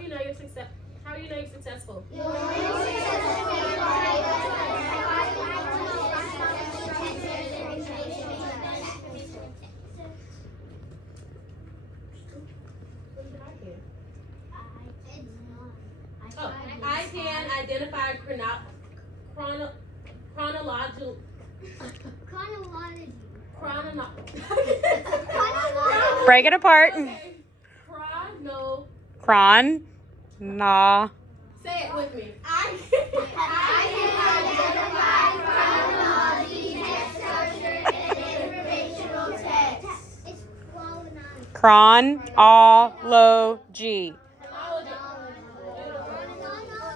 do you know you're success? How do you know you're successful? Oh, I can identify chronological. Break it apart. Okay. Chrono. Cron. Nah. Say it with me. I can identify chronology, text structure, and informational text. It's Chronology.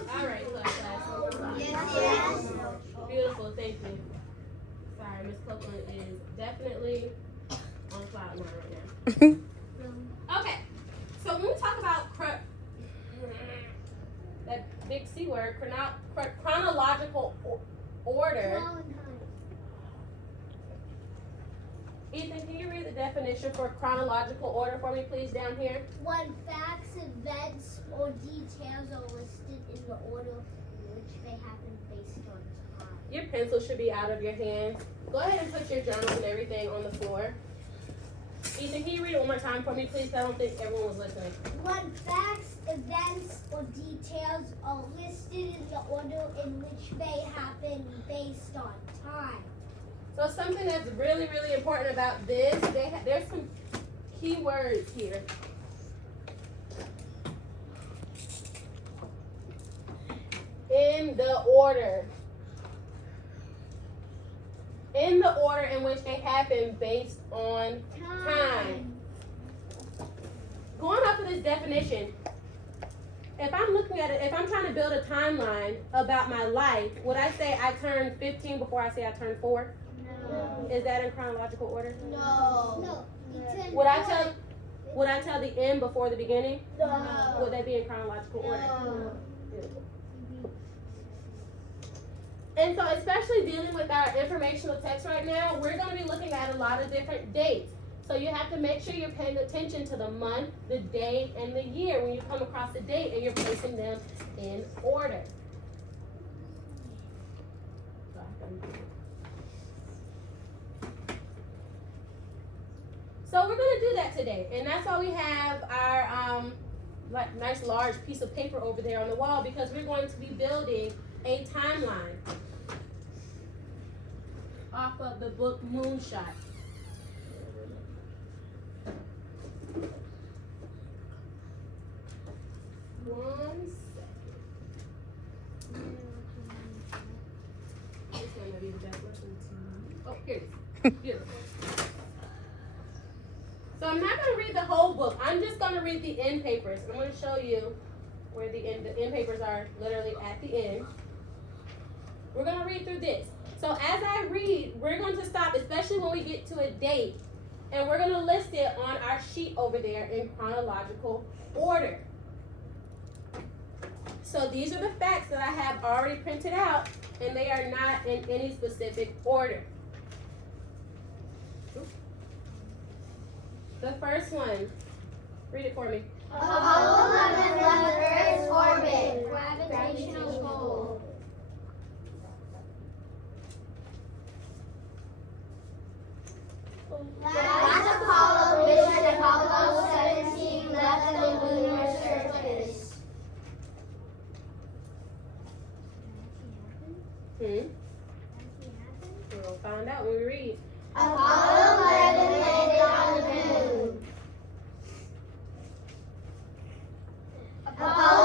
All right, class. Yes. Beautiful, thank you. Sorry, Miss Copeland is definitely on cloud nine right now. Okay, so when we talk about that big C word, chronological order. Ethan, can you read the definition for chronological order for me, please, down here? When facts, events, or details are listed in the order in which they happen based on time. Your pencil should be out of your hands. Go ahead and put your journals and everything on the floor. Ethan, can you read it one more time for me, please? I don't think everyone was listening. When facts, events, or details are listed in the order in which they happen based on time. So something that's really, really important about this, there's some key words here. In the order. In the order in which they happen based on time. Going off of this definition, if I'm looking at it, if I'm trying to build a timeline about my life, would I say I turned 15 before I say I turned 4? No. Is that in chronological order? No. Would I tell the end before the beginning? No. Would that be in chronological order? No. And so, especially dealing with our informational text right now, we're going to be looking at a lot of different dates. So you have to make sure you're paying attention to the month, the day, and the year when you come across a date and you're placing them in order. So we're going to do that today. And that's why we have our nice large piece of paper over there on the wall, because we're going to be building a timeline off of the book Moonshot. One second. This one will be the best lesson to. Oh, here it is. Beautiful. So I'm not going to read the whole book. I'm just going to read the end papers. I'm going to show you where the end papers are literally at the end. We're going to read through this. So as I read, we're going to stop, especially when we get to a date, and we're going to list it on our sheet over there in chronological order. So these are the facts that I have already printed out, and they are not in any specific order. The first one, read it for me. Apollo 11 left Earth's orbit. Gravitational pull. Last Apollo mission, Apollo 17, left the lunar surface. We'll find out when we read. Apollo 11 landed on the moon. Apollo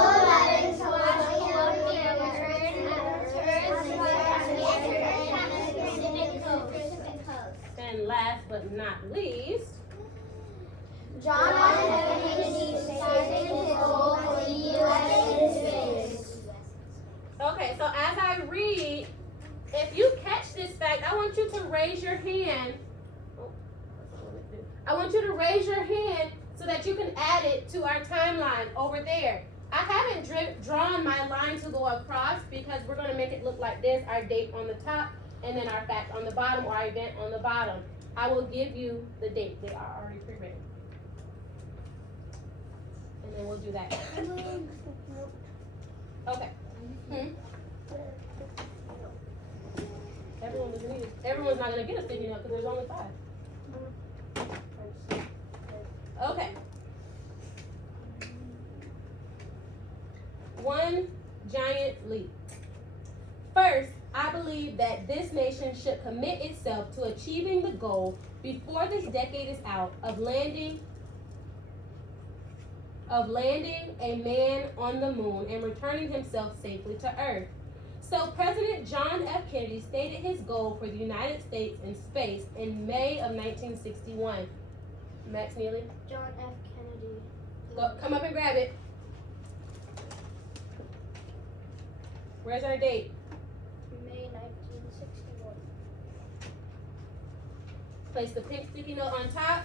11 told us California returned to Earth's Pacific coast. And last but not least, John F. Kennedy decided his goal for the U.S. in space. okay, so as I read, if you catch this fact, I want you to raise your hand. I want you to raise your hand so that you can add it to our timeline over there. I haven't drawn my line to go across because we're going to make it look like this, our date on the top, and then our fact on the bottom, or our event on the bottom. I will give you the date. They are already pre-written. And then we'll do that. Okay. Everyone doesn't need it. Everyone's not gonna get a sticky note because there's only 5. Okay. One giant leap. First, I believe that this nation should commit itself to achieving the goal before this decade is out of landing a man on the moon and returning himself safely to Earth. So President John F. Kennedy stated his goal for the United States in space in May of 1961. Max Neely, John F. Kennedy. come up and grab it. Where's our date? May 1961. Place the pink sticky note on top.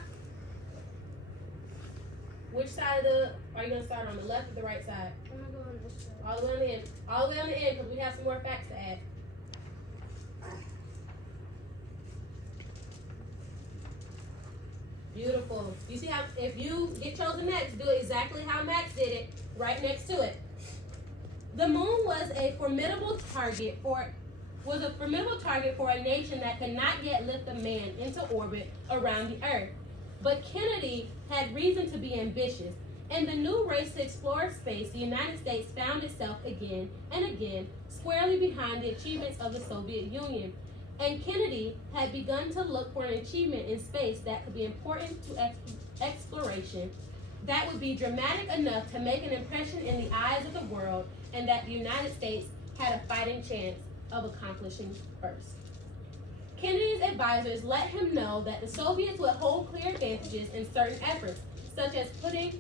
Which side of the, are you gonna start on the left or the right side? I'm gonna go on this side. All the way on the end. All the way on the end because we have some more facts to add. Beautiful. You see how, if you get chosen next, do it exactly how Max did it, right next to it. The moon was a formidable target for a nation that could not yet lift a man into orbit around the Earth. But Kennedy had reason to be ambitious. In the new race to explore space, the United States found itself again and again squarely behind the achievements of the Soviet Union. And Kennedy had begun to look for an achievement in space that could be important to exploration, that would be dramatic enough to make an impression in the eyes of the world, and that the United States had a fighting chance of accomplishing first. Kennedy's advisors let him know that the Soviets would hold clear advantages in certain efforts, such as putting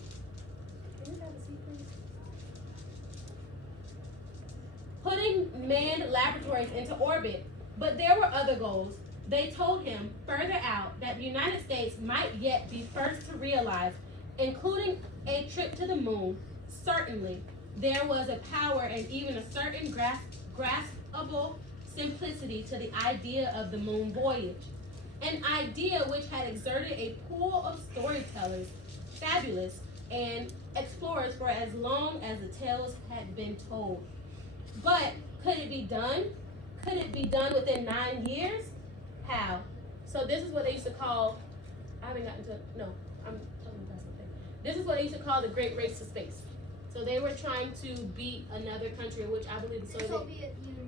manned laboratories into orbit. But there were other goals. They told him further out that the United States might yet be first to realize, including a trip to the moon. Certainly, there was a power and even a certain graspable simplicity to the idea of the moon voyage, an idea which had exerted a pool of storytellers, fabulous, and explorers for as long as the tales had been told. But could it be done? Could it be done within 9 years? How? So this is what they used to call, I haven't gotten to, no, I'm telling you guys something. This is what they used to call the Great Race to Space. So they were trying to beat another country, which I believe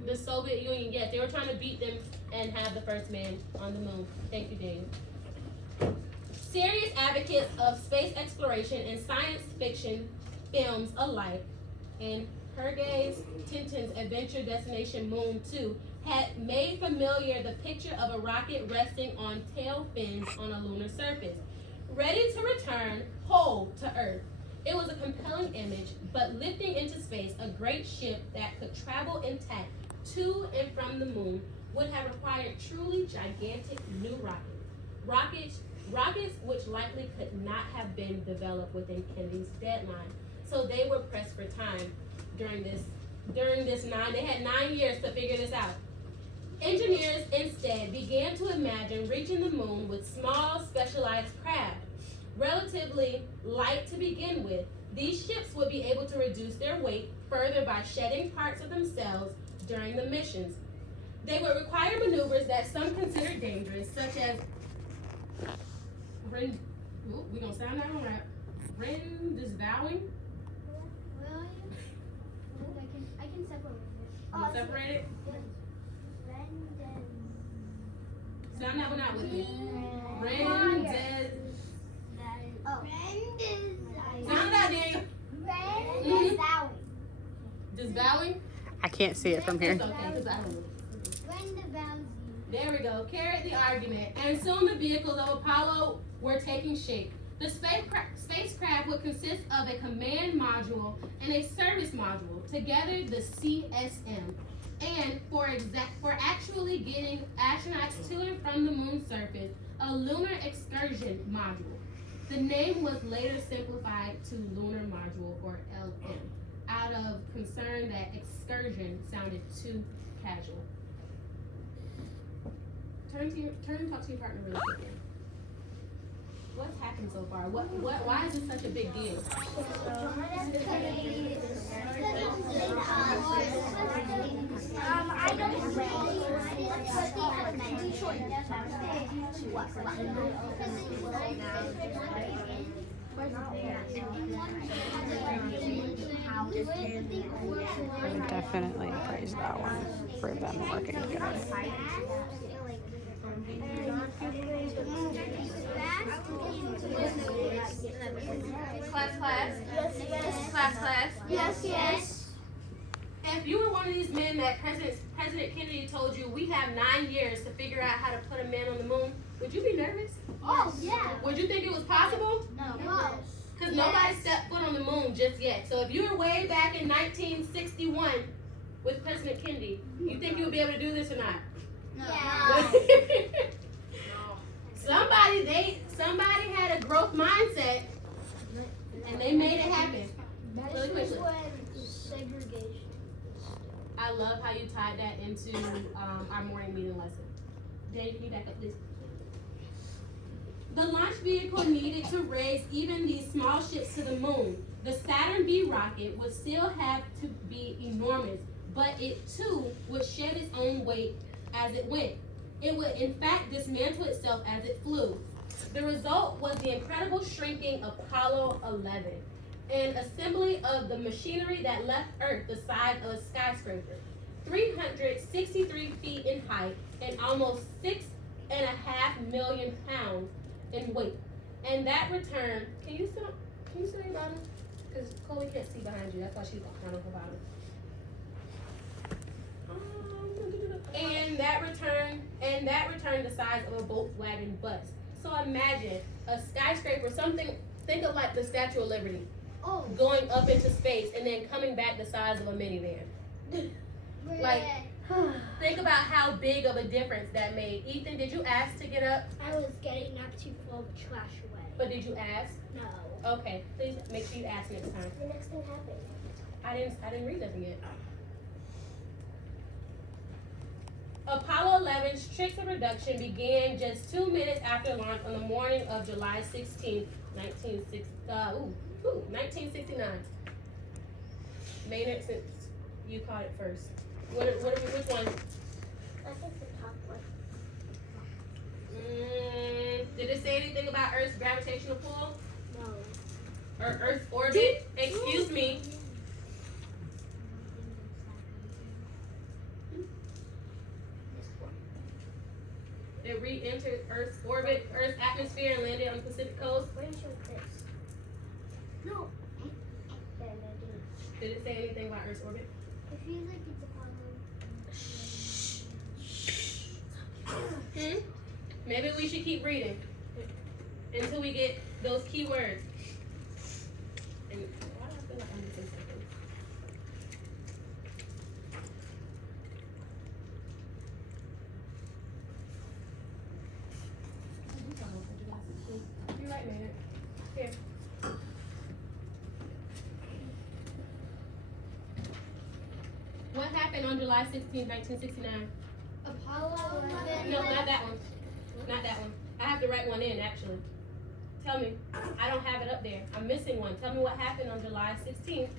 the Soviet Union, yes, they were trying to beat them and have the first man on the moon. Thank you, Dave. Serious advocates of space exploration and science fiction films alike, and Sergei Tintin's Adventure Destination Moon 2 had made familiar the picture of a rocket resting on tail fins on a lunar surface, ready to return whole to Earth. It was a compelling image, but lifting into space a great ship that could travel intact to and from the moon would have required truly gigantic new rockets. Rockets which likely could not have been developed within Kennedy's deadline. So they were pressed for time during this they had 9 years to figure this out. Engineers instead began to imagine reaching the moon with small specialized craft, relatively light to begin with. These ships would be able to reduce their weight further by shedding parts of themselves during the missions. They would require maneuvers that some considered dangerous, such as we're gonna sound that one right. Rendezvousing. I can separate it. You separate it? Sound that one out with me. Sound that, Daniel. Disvowing? I can't see it from here. It's okay, 'cause I don't know. There we go. Carried the argument. And soon the vehicles of Apollo were taking shape. The spacecraft would consist of a command module and a service module, together the CSM. And for actually getting astronauts to and from the moon's surface, a lunar excursion module. The name was later simplified to Lunar Module, or LM, out of concern that excursion sounded too casual. Turn and talk to your partner really quick. What's happened so far? Why is this such a big deal? I don't I would definitely praise that one for them working together. Class. If you were one of these men that President Kennedy told you, we have 9 years to figure out how to put a man on the moon, would you be nervous? Oh, yeah. Would you think it was possible? No. Because nobody stepped foot on the moon just yet. So if you were way back in 1961 with President Kennedy, you think you would be able to do this or not? Yeah. Somebody had a growth mindset and they made it happen. Really quickly. Segregation. I love how you tied that into our morning meeting lesson. Danny, can you back up, please? The launch vehicle needed to raise even these small ships to the moon. The Saturn V rocket would still have to be enormous, but it too would shed its own weight as it went. It would in fact dismantle itself as it flew. The result was the incredible shrinking Apollo 11, an assembly of the machinery that left Earth the size of a skyscraper, 363 feet in height and almost 6.5 million pounds in weight. And that return, can you sit on your bottom? Because Chloe can't see behind you. That's why she's down on her bottom. And that returned the size of a Volkswagen bus. So imagine a skyscraper, think of like the Statue of Liberty, going up into space and then coming back the size of a minivan. Like, think about how big of a difference that made. Ethan, did you ask to get up? I was getting up to throw the trash away. But did you ask? No. Okay, please make sure you ask next time. The next thing happened. I didn't read nothing yet. Apollo 11's tricks of reduction began just 2 minutes after launch on the morning of July 16, 1969. Maynard, since you caught it first. Which one? I think the top one. Did it say anything about Earth's gravitational pull? No. Or Earth's orbit? Excuse me. It re-entered Earth's orbit, Earth's atmosphere, and landed on the Pacific coast. Where is this? No. Then I didn't. Did it say anything about Earth's orbit? It feels like it's Apollo. Maybe we should keep reading until we get those key words. And why do I feel like I'm missing something? You're right, Maynard. Here. What happened on July 16, 1969? Apollo 11. No, not that one. Not that one. I have to write one in, actually. Tell me. I don't have it up there. I'm missing one. Tell me what happened on July 16th.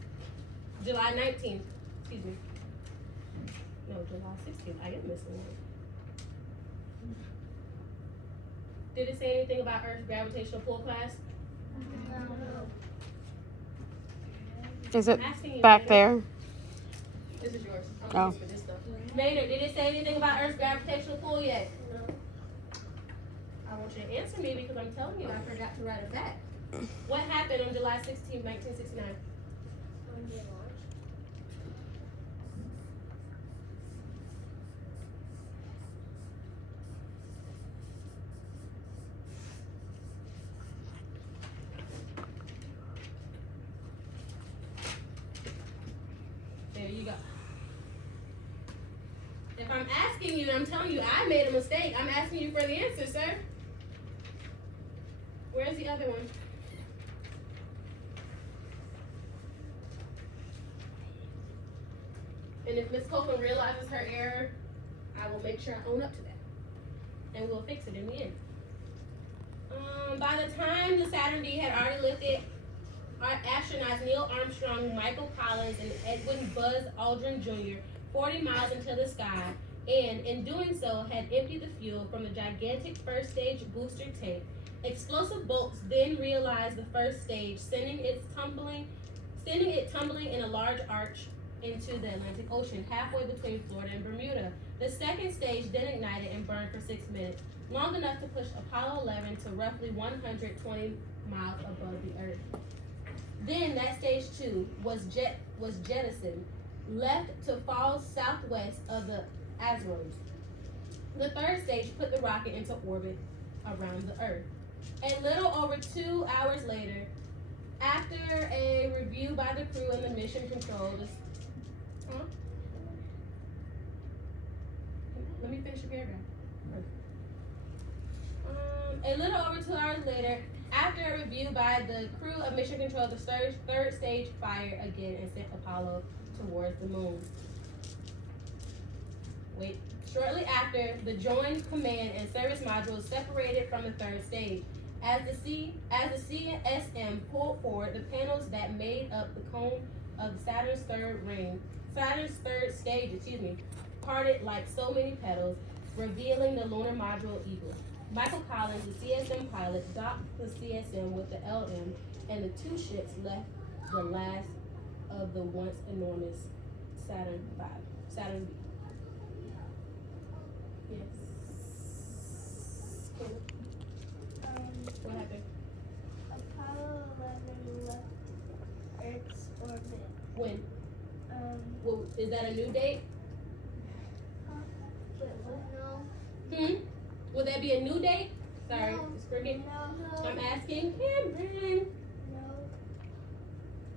July 19th. Excuse me. No, July 16th. I am missing one. Did it say anything about Earth's gravitational pull, class? Is it I'm asking you. back Maynard. there? This is yours. I'm Oh. for this stuff. Maynard, did it say anything about Earth's gravitational pull yet? No. I want you to answer me because I'm telling you I forgot to write it back. What happened on July 16, 1969? There you go. If I'm asking you and I'm telling you I made a mistake, I'm asking you for the answer, sir. Where's the other one? And if Ms. Copeland realizes her error, I will make sure I own up to that. And we'll fix it in the end. By the time the Saturn V had already lifted, our astronauts Neil Armstrong, Michael Collins, and Edwin Buzz Aldrin Jr. 40 miles into the sky, and in doing so had emptied the fuel from the gigantic first stage booster tank. Explosive bolts then realized the first stage, sending it tumbling in a large arch into the Atlantic Ocean, halfway between Florida and Bermuda. The second stage then ignited and burned for 6 minutes, long enough to push Apollo 11 to roughly 120 miles above the Earth. Then that stage 2 was jettisoned, left to fall southwest of the Azores. The third stage put the rocket into orbit around the Earth. A little over 2 hours later, after a review by the crew and the mission controllers, let me finish the paragraph. A little over 2 hours later, after a review by the crew of Mission Control, the third stage fired again and sent Apollo towards the moon. Shortly after, the joint command and service modules separated from the third stage. As the CSM pulled forward, the panels that made up the cone of Saturn's third stage, parted like so many petals, revealing the lunar module Eagle. Michael Collins, the CSM pilot, docked the CSM with the LM, and the two ships left the last of the once enormous Saturn V. Yes. What happened? Apollo 11 left Earth's orbit. When? Well, is that a new date? Wait, what? No. Will that be a new date? Sorry, No. it's cricket. No. I'm asking Cameron. No.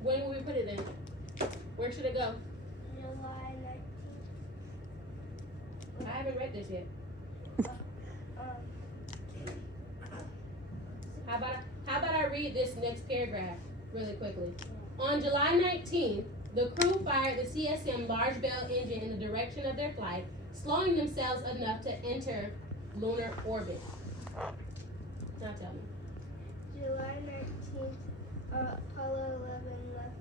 When will we put it in? Where should it go? July 19th. I haven't read this yet. How about I read this next paragraph really quickly? On July 19th, the crew fired the CSM large bell engine in the direction of their flight, slowing themselves enough to enter lunar orbit. Now tell me. July 19th, Apollo 11 left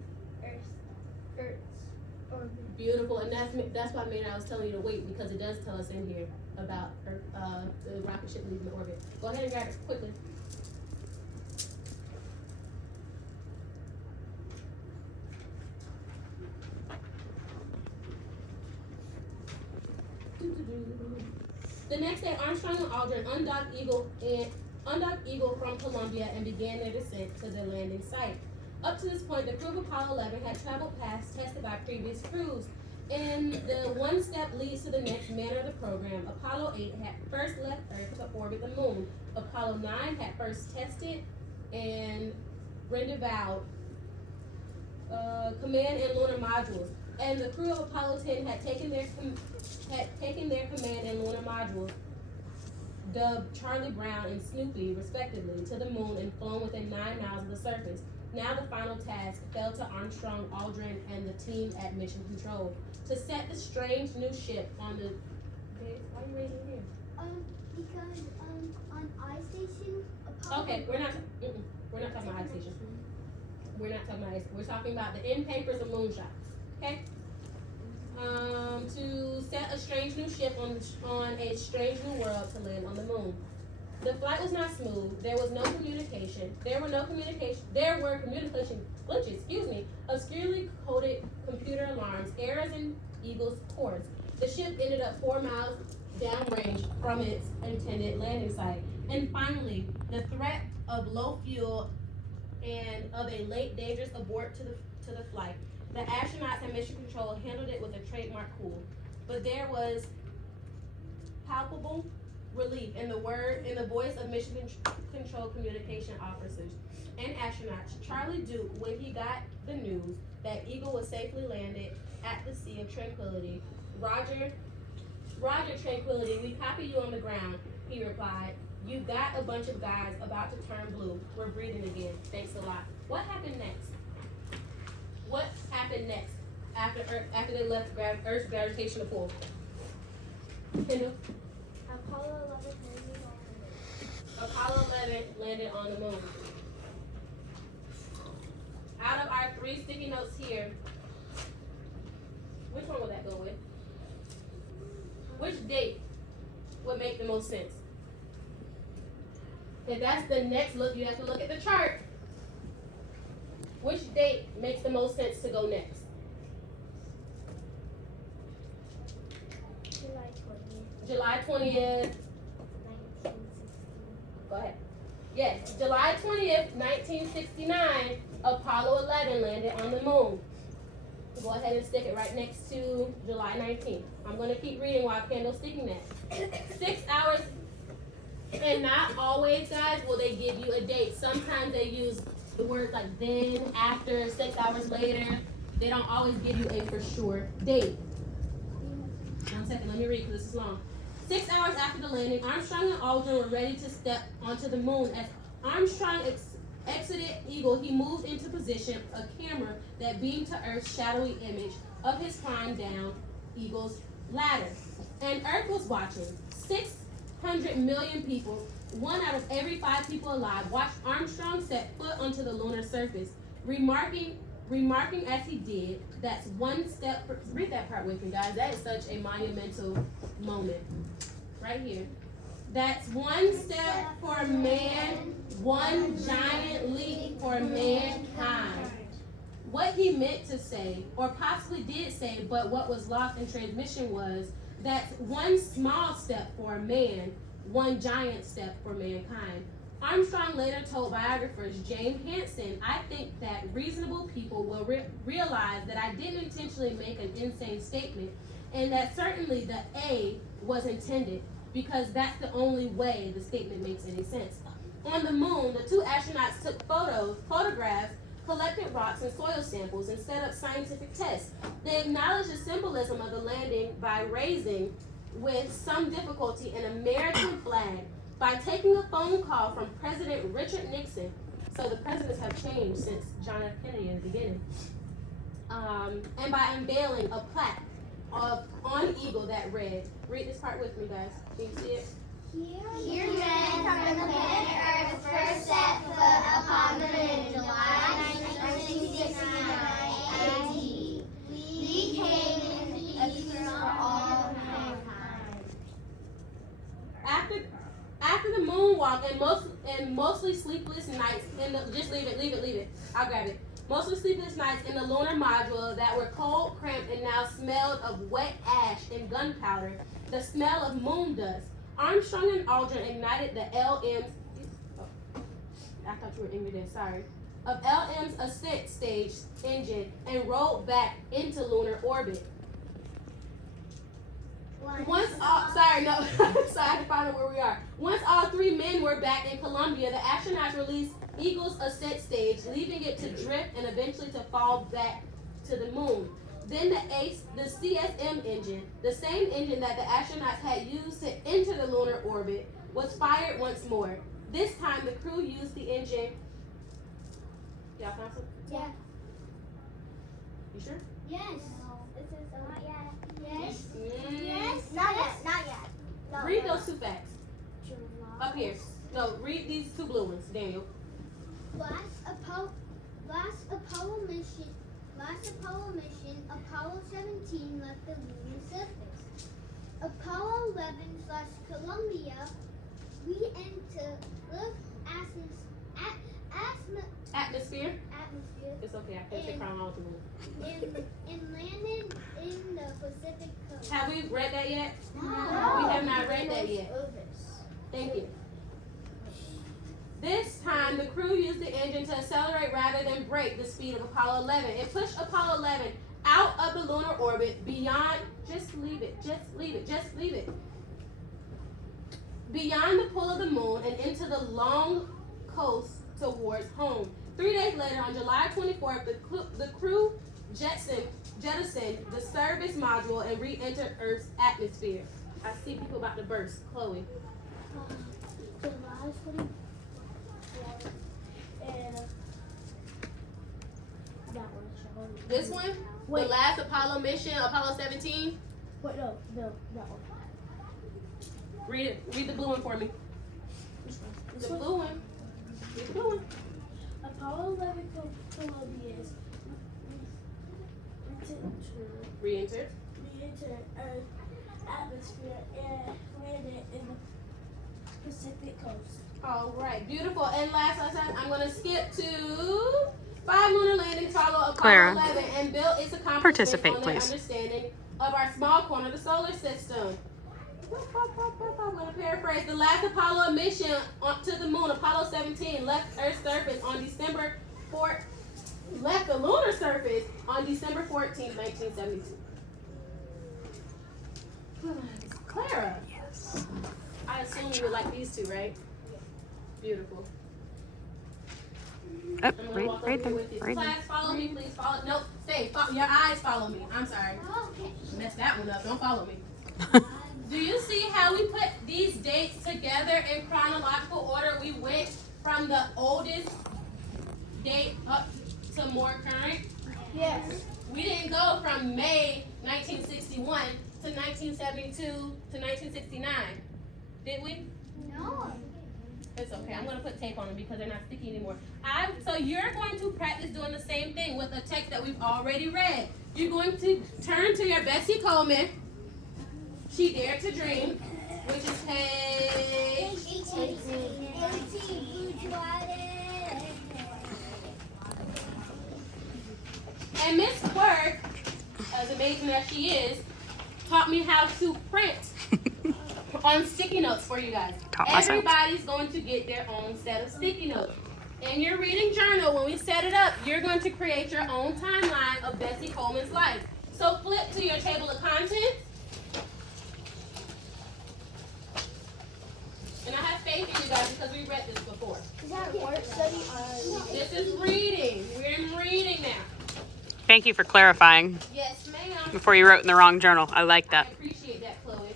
Earth's orbit. Beautiful, and that's why I was telling you to wait, because it does tell us in here about the rocket ship leaving the orbit. Go ahead and grab it quickly. The next day, Armstrong and Aldrin undocked Eagle from Columbia and began their descent to the landing site. Up to this point, the crew of Apollo 11 had traveled past tested by previous crews. In the one step leads to the next manner of the program, Apollo 8 had first left Earth to orbit the moon. Apollo 9 had first tested and rendezvoused command and lunar modules, and the crew of Apollo 10 had taken their command and lunar modules, dubbed Charlie Brown and Snoopy respectively, to the moon and flown within 9 miles of the surface. Now the final task fell to Armstrong, Aldrin, and the team at Mission Control to set the strange new ship on the. Why are you raising your hand? Because on iStation, Apollo. Okay, we're not talking about iStation. We're not talking about iStation. We're talking about the end papers of moonshot. Okay. To set a strange new ship on a strange new world to land on the moon. The flight was not smooth. There was no communication. There were communication glitches, obscurely coded computer alarms, errors in Eagle's course. The ship ended up 4 miles downrange from its intended landing site. And finally, the threat of low fuel and of a late dangerous abort to the flight. The astronauts and Mission Control handled it with a trademark cool, but there was palpable relief in the voice of Mission Control communication officers and astronauts. Charlie Duke, when he got the news that Eagle was safely landed at the Sea of Tranquility. Roger, Tranquility, we copy you on the ground, he replied. You got a bunch of guys about to turn blue. We're breathing again. Thanks a lot. What happened next? What happened next after they left Earth's gravitational pull? Kendall? Apollo 11 landed on the moon. Apollo 11 landed on the moon. Out of our 3 sticky notes here, which one would that go with? Which date would make the most sense? If that's the next look, you have to look at the chart. Which date makes the most sense to go next? July 20th. Go ahead. Yes, July 20th, 1969, Apollo 11 landed on the moon. Go ahead and stick it right next to July 19th. I'm going to keep reading while Kendall's sticking that. 6 hours, and not always, guys, will they give you a date. Sometimes they use the words like then, after, 6 hours later. They don't always give you a for sure date. 1 second, let me read because this is long. 6 hours after the landing, Armstrong and Aldrin were ready to step onto the moon. As Armstrong exited Eagle, he moved into position a camera that beamed to Earth's shadowy image of his climb down Eagle's ladder. And Earth was watching. 600 million people, 1 out of every 5 people alive, watched Armstrong set foot onto the lunar surface, remarking as he did, that's one step for, read that part with me, guys. That is such a monumental moment. Right here. That's one step for man, one giant leap for mankind. What he meant to say, or possibly did say, but what was lost in transmission was, that's one small step for man, one giant step for mankind. Armstrong later told biographers James Hansen, I think that reasonable people will realize that I didn't intentionally make an insane statement, and that certainly the A was intended, because that's the only way the statement makes any sense. On the moon, the 2 astronauts took photographs, collected rocks and soil samples, and set up scientific tests. They acknowledged the symbolism of the landing by raising, with some difficulty, an American flag, by taking a phone call from President Richard Nixon. So the presidents have changed since John F. Kennedy in the beginning. And by unveiling a plaque on Eagle that read this part with me, guys. Can you see it? Here men from the planet Earth first set foot upon the moon, July 1969 AD. We came in peace for all mankind. After the moonwalk and mostly sleepless nights just leave it. I'll grab it. Mostly sleepless nights in the lunar module that were cold, cramped, and now smelled of wet ash and gunpowder, the smell of moon dust. Armstrong and Aldrin ignited the LM's, I thought you were in there, sorry, of LM's ascent stage engine and rolled back into lunar orbit. Sorry, I had to find out where we are. Once all 3 men were back in Columbia, the astronauts released Eagle's ascent stage, leaving it to drift and eventually to fall back to the moon. Then the CSM engine, the same engine that the astronauts had used to enter the lunar orbit, was fired once more. This time, the crew used the engine. Y'all found something? Yeah. You sure? Yes. Not yet. Yes. Yes. Not yet. No. Read those 2 facts. Up here. No, read these 2 blue ones, Daniel. Last Apollo mission, Apollo 17 left the lunar surface. Apollo 11/Columbia, we enter Earth's Atmosphere. atmosphere It's okay, I finished it chronologically. and landed in the Pacific coast. Have we read that yet? No. We have not read that yet. Thank you. This time, the crew used the engine to accelerate rather than brake the speed of Apollo 11. It pushed Apollo 11 out of the lunar orbit beyond, just leave it, beyond the pull of the moon and into the long coast towards home. 3 days later, on July 24th, the crew jettisoned the service module and re-entered Earth's atmosphere. I see people about to burst. Chloe. July 24th. And that one. This one? Wait. The last Apollo mission, Apollo 17? Wait, no, that one. Read it. Read the blue one for me. This The blue one. The blue one. Apollo 11 Columbians Re-enter. re-entered Earth's atmosphere and landed in the Pacific coast. All right, beautiful. And last time, I'm going to skip to 5 lunar landings follow Apollo Clara, 11 and build its accomplishments participate, on their please. understanding of our small corner of the solar system. I'm going to paraphrase. The last Apollo mission to the moon, Apollo 17, left Earth's surface on December 4th. Left the lunar surface on December 14th, 1972. Clara. Yes. I assume you would like these two, right? Beautiful. Oh, I'm gonna walk over read here them. with you. Read them. Class, follow me, please. Follow. Nope, stay. Your eyes follow me. I'm sorry. Messed that one up. Don't follow me. Do you see how we put these dates together in chronological order? We went from the oldest date up to more current. Yes. We didn't go from May 1961 to 1972 to 1969, did we? No. It's okay. I'm going to put tape on them because they're not sticky anymore. So you're going to practice doing the same thing with a text that we've already read. You're going to turn to your Bessie Coleman, She Dared to Dream, which is page 18. And Miss Quirk, as amazing as she is, taught me how to print on sticky notes for you guys. Taught myself. Everybody's going to get their own set of sticky notes. In your reading journal, when we set it up, you're going to create your own timeline of Bessie Coleman's life. So flip to your table of contents. And I have faith in you guys because we read this before. Is that work study on? This is reading. We're in reading now. Thank you for clarifying Yes, ma'am. before you wrote in the wrong journal. I like I that. appreciate that, Chloe.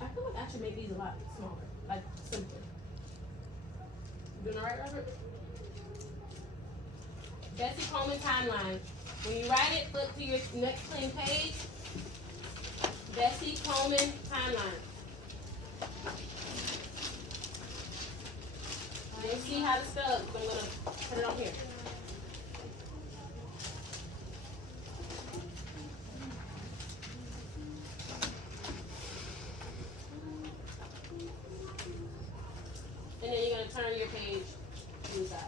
I feel like I should make these a lot smaller, like simpler. You doing all right, Robert? Bessie Coleman timeline. When you write it, flip to your next clean page. Bessie Coleman timeline. You'll see how to spell it. So I'm going to put it on here. And then you're going to turn your page inside.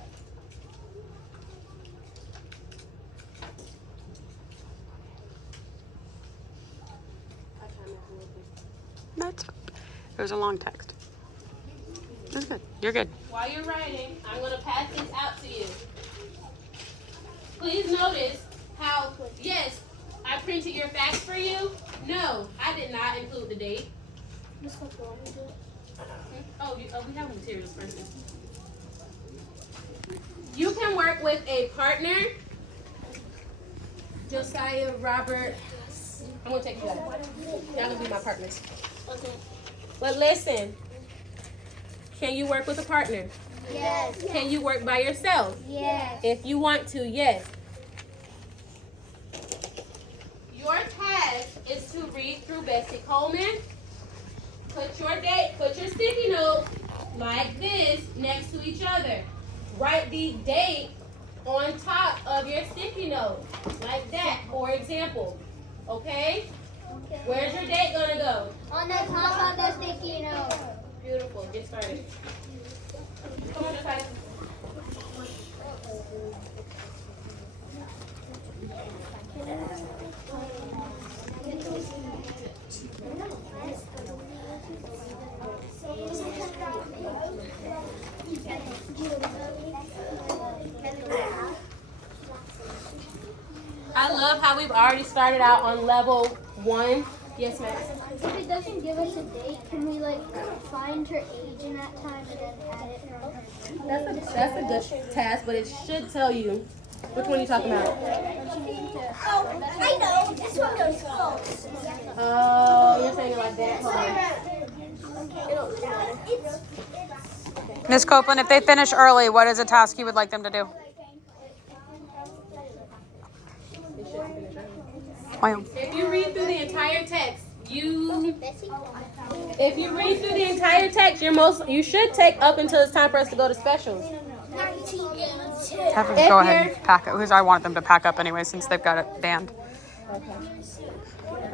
That's it was a long text. That's good. You're good. While you're writing, I'm going to pass this out to you. Please notice how, yes, I printed your facts for you. No, I did not include the date. Miss Cook, you want me to do it? Oh, we have materials first. You can work with a partner. Josiah, Robert. I'm going to take you guys. Y'all going to be my partners. Okay. But listen, can you work with a partner? Yes. Can you work by yourself? Yes. If you want to, yes. Your task is to read through Bessie Coleman. Put your date, put your sticky note like this next to each other. Write the date on top of your sticky note, like that, for example. Okay? Where's your date gonna go? On the top of the sticky note. Beautiful. Get started. Come on, Josiah. I love how we've already started out on level 1. Yes, ma'am. If it doesn't give us a date, can we like find her age in that time and then add it on her? That's a good task, but it should tell you which one you're talking about. Oh, I know. This one goes close. Oh, you're saying it like that. Hold on. Miss Copeland, if they finish early, what is a task you would like them to do? Wow. If you read through the entire text, if you read through the entire text, you should take up until it's time for us to go to specials. Have them go ahead and pack up, because I want them to pack up anyway since they've got it banned. All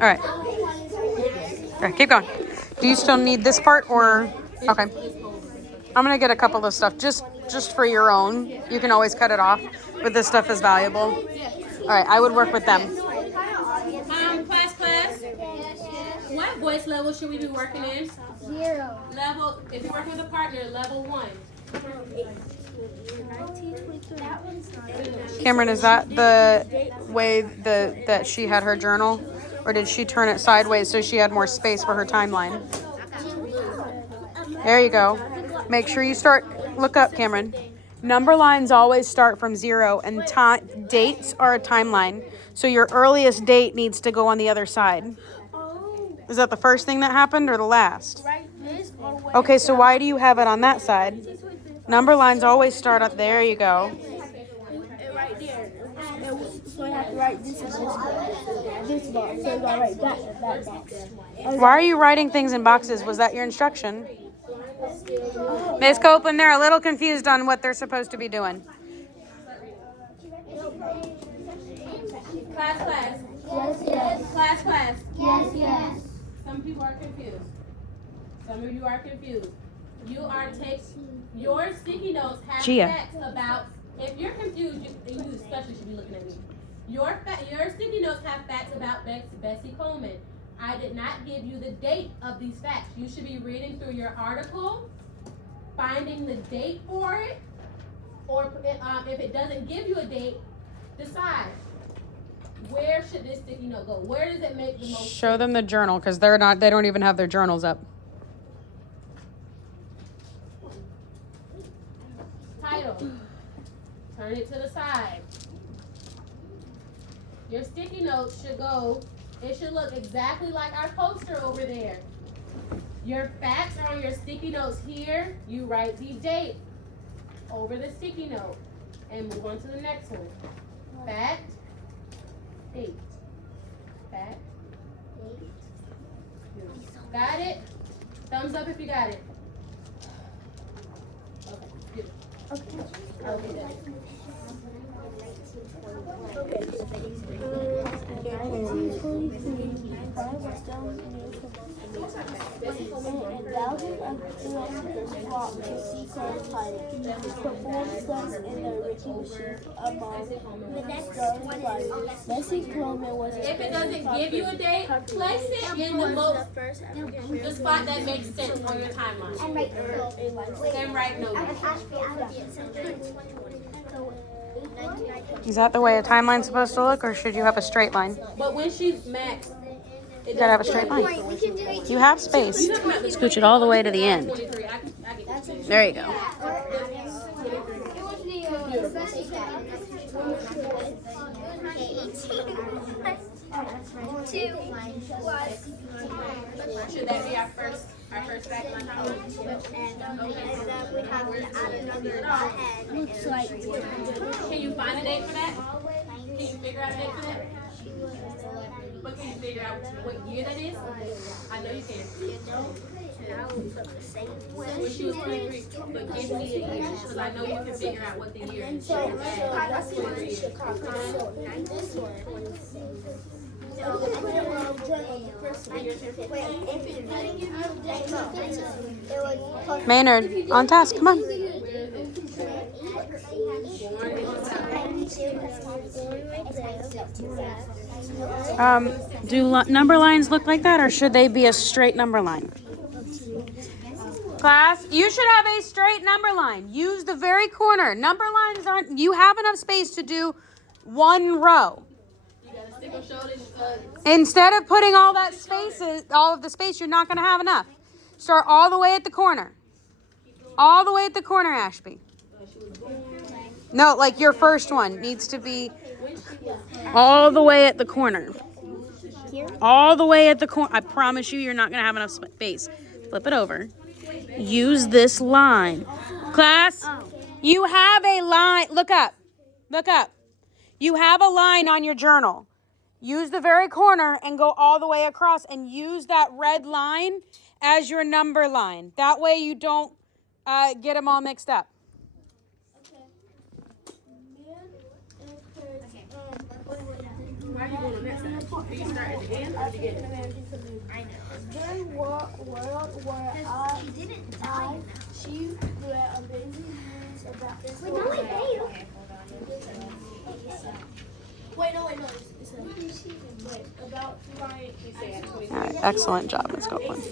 right. All right, keep going. Do you still need this part or? Okay. I'm gonna get a couple of stuff just for your own. You can always cut it off, but this stuff is valuable. All right, I would work with them. Class. What voice level should we be working in? 0. Level. If you're working with a partner, level 1. Cameron, is that the way that she had her journal, or did she turn it sideways so she had more space for her timeline? There you go. Make sure you look up, Cameron. Number lines always start from 0, and dates are a timeline. So your earliest date needs to go on the other side. Is that the first thing that happened or the last? Okay, so why do you have it on that side? Number lines always start up. There you go. Right there. So I have to write this box. So I gotta write that box. Why are you writing things in boxes? Was that your instruction? Ms. Copeland, they're a little confused on what they're supposed to be doing. Class. Yes. Class. Yes. Some people are confused. Some of you are confused. Your sticky notes have facts about. If you're confused, you especially should be looking at me. Your sticky notes have facts about Bessie Coleman. I did not give you the date of these facts. You should be reading through your article, finding the date for it, or if it doesn't give you a date, decide. Where should this sticky note go? Where does it make the most sense? Show them the journal, because they don't even have their journals up. Title. Turn it to the side. Your sticky note it should look exactly like our poster over there. Your facts are on your sticky notes here. You write the date over the sticky note and move on to the next one. Fact, date. Fact, date. Got it? Thumbs up if you got it. Okay, good. Bessie Coleman was. If it doesn't give you a date, place it in the spot that makes sense on your timeline. Then write no. Is that the way a timeline's supposed to look, or should you have a straight line? But when she's maxed, You gotta have a straight line. You have space. Scooch it all the way to the end. There you go. Should that be our first back line? Looks like. Can you find a date for that? Can you figure out a date for that? But can you figure out what year that is? I know you can. When she was 23, but give me a year, because I know you can figure out what the year is. Maynard, on task, come on. Do number lines look like that, or should they be a straight number line? Class, you should have a straight number line. Use the very corner. Number lines aren't, you have enough space to do one row. Instead of putting all of the space, you're not going to have enough. Start all the way at the corner. All the way at the corner, Ashby. No, like your first one needs to be all the way at the corner. All the way at the corner. I promise you're not going to have enough space. Flip it over. use this line. Class, you have a line. Look up. Look up. You have a line on your journal. Use the very corner and go all the way across and use that red line as your number line. That way you don't get them all mixed up. Why are you going on that side? Do you start at the end or the beginning? During World War she read amazing news about this. Wait, no. It's about flying. All right, excellent job, Ms. Copeland.